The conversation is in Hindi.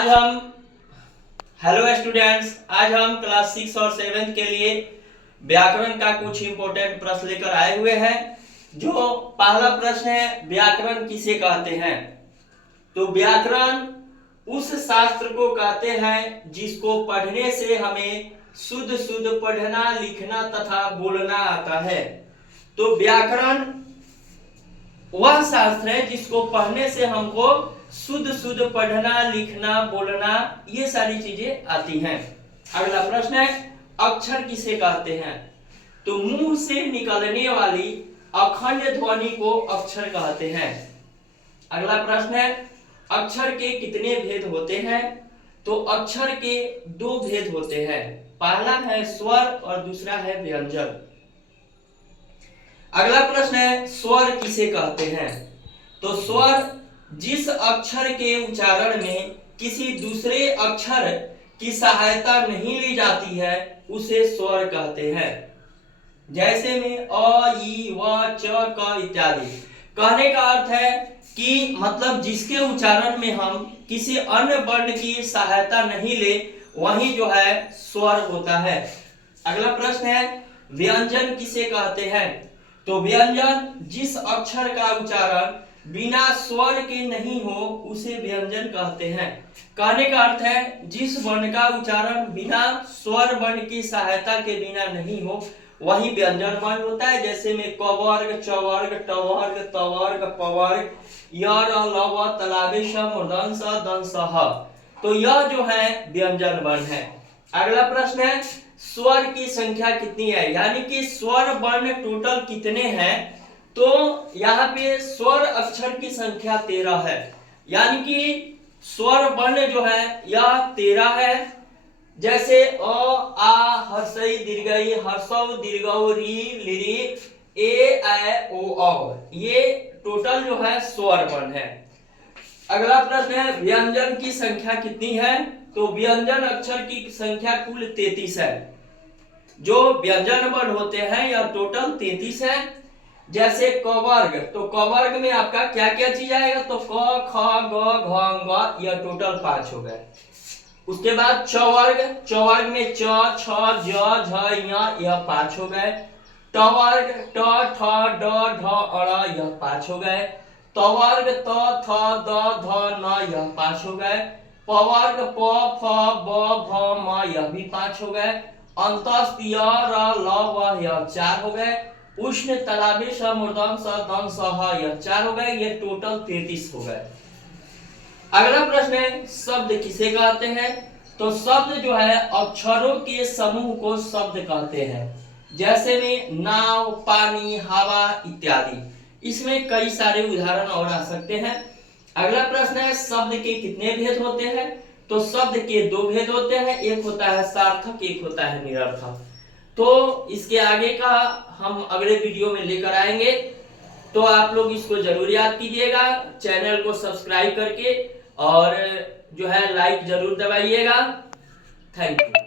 आज हम हेलो स्टूडेंट्स, आज हम क्लास 6 और 7 के लिए व्याकरण का कुछ इंपॉर्टेंट प्रश्न लेकर आए हुए हैं। जो पहला प्रश्न है, व्याकरण किसे कहते हैं? तो व्याकरण उस शास्त्र को कहते हैं जिसको पढ़ने से हमें शुद्ध शुद्ध पढ़ना, लिखना तथा बोलना आता है। तो व्याकरण वह शास्त्र है जिसको पढ़ने से हमको शुद्ध शुद्ध पढ़ना, लिखना, बोलना, ये सारी चीजें आती हैं। अगला प्रश्न है, अक्षर किसे कहते हैं? तो मुंह से निकलने वाली अखंड ध्वनि को अक्षर कहते हैं। अगला प्रश्न है, अक्षर के कितने भेद होते हैं? तो अक्षर के दो भेद होते हैं, पहला है स्वर और दूसरा है व्यंजन। अगला प्रश्न है, स्वर किसे कहते हैं? तो स्वर जिस अक्षर के उच्चारण में किसी दूसरे अक्षर की सहायता नहीं ली जाती है उसे स्वर कहते हैं। जैसे में अ, ई, व, च, क इत्यादि। कहने का अर्थ है कि मतलब जिसके उच्चारण में हम किसी अन्य वर्ण की सहायता नहीं ले, वही जो है स्वर होता है। अगला प्रश्न है, व्यंजन किसे कहते हैं? तो व्यंजन जिस अक्षर का उच्चारण बिना स्वर के नहीं हो उसे व्यंजन कहते हैं। कहने का अर्थ है जिस वर्ण का उच्चारण बिना स्वर वर्ण की सहायता के बिना नहीं हो वही व्यंजन वर्ण होता है। जैसे में क वर्ग, च वर्ग, ट वर्ग, त वर्ग, प वर्ग, य, र, ल, व, तलावे, श, मूर्धन, स, दं, स, ह। तो यह जो है व्यंजन वर्ण है। अगला प्रश्न है, स्वर की संख्या कितनी है? यानी कि स्वर वर्ण टोटल कितने हैं? तो यहाँ पे स्वर अक्षर की संख्या 13 है। यानी कि स्वर वर्ण जो है यह 13 है। जैसे अ, आ, हर्षई, दीर्घई, हर्षव, दीर्घौ, री, लिरी, ए, ऐ, ओ, औ, ये टोटल जो है स्वर वर्ण है। अगला प्रश्न है, व्यंजन की संख्या कितनी है? तो व्यंजन अक्षर की संख्या कुल 33 है। जो व्यंजन वर्ण होते हैं यह टोटल 33 है। जैसे क वर्ग, तो क वर्ग में आपका क्या क्या चीज आएगा? तो क, ख, ग, घ, ङ, यह टोटल 5 हो गए। उसके बाद च वर्ग में च, छ, ज, झ, ञ, यह 5 हो गए। ट वर्ग, ट, ठ, ड, ढ, अड़, यह 5 हो गए। त वर्ग, त, थ, द, ध, न, यह 5 हो गए। प वर्ग, प, फ, ब, भ, म, यह भी 5 हो गए। अंतस्थ, य, र, ल, व, यह 4 हो गए। उष्ण, तलावे, श, मूर्धन, स, दं, स, ह, यह 4 हो गए। ये टोटल 33 हो गए। अगला प्रश्न है, शब्द किसे कहते हैं? तो शब्द जो है अक्षरों के समूह को शब्द कहते हैं। जैसे में नाव, पानी, हवा इत्यादि। इसमें कई सारे उदाहरण और आ सकते हैं। अगला प्रश्न है, शब्द के कितने भेद होते हैं? तो शब्द के दो भेद होते हैं, एक होता है सार्थक, एक होता है निरर्थक। तो इसके आगे का हम अगले वीडियो में लेकर आएंगे, तो आप लोग इसको जरूर याद कीजिएगा। चैनल को सब्सक्राइब करके और जो है लाइक जरूर दबाइएगा। Thank you.